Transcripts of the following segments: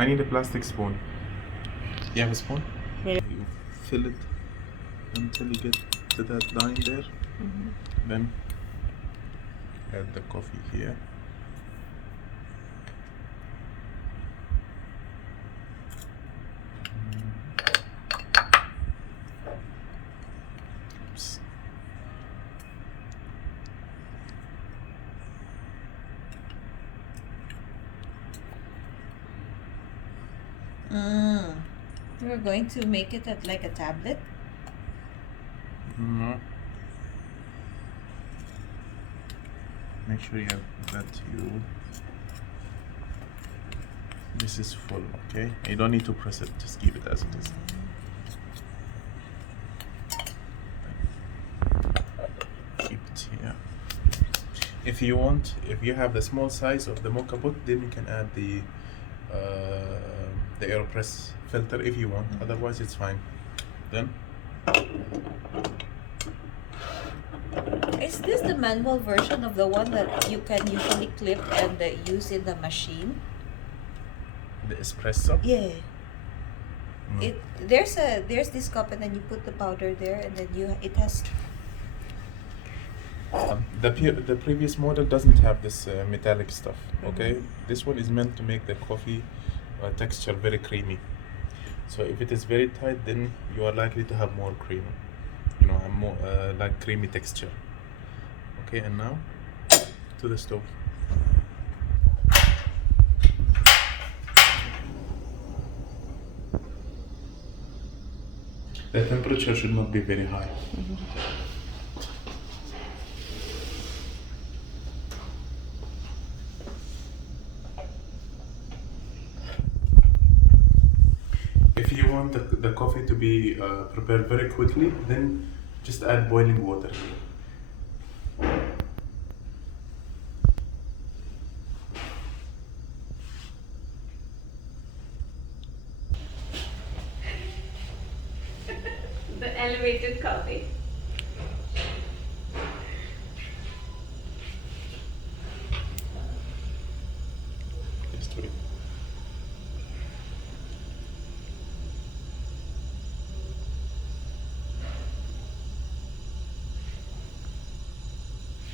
I need a plastic spoon. You have a spoon? Yeah. You fill it until you get to that line there. Then add the coffee here. Oops. We're going to make it at like a tablet. No. Make sure you have that tube. This is full, okay? You don't need to press it, just keep it as it is. Keep it here. If you want, if you have the small size of the mocha pot, then you can add the AeroPress filter if you want. Otherwise, it's fine. Then. Is this the manual version of the one that you can usually clip and use in the machine? The espresso? Yeah. There's this cup and then you put the powder there and then it has. The previous model doesn't have this metallic stuff. Okay, this one is meant to make the coffee texture very creamy. So if it is very tight, then you are likely to have more cream. You know, a more like creamy texture. Okay, and now to the stove. The temperature should not be very high. If you want the coffee to be prepared very quickly, then just add boiling water. The elevated coffee. Just wait.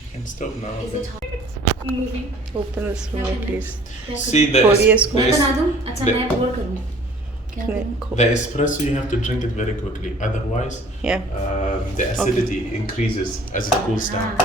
You can stop now. Is it hot? Moving. Open the spoon, please. See the बना दूँ? अच्छा मैं pour करूँ. क्या करूँ? The espresso, you have to drink it very quickly. Otherwise, Yeah. the acidity increases as it cools down.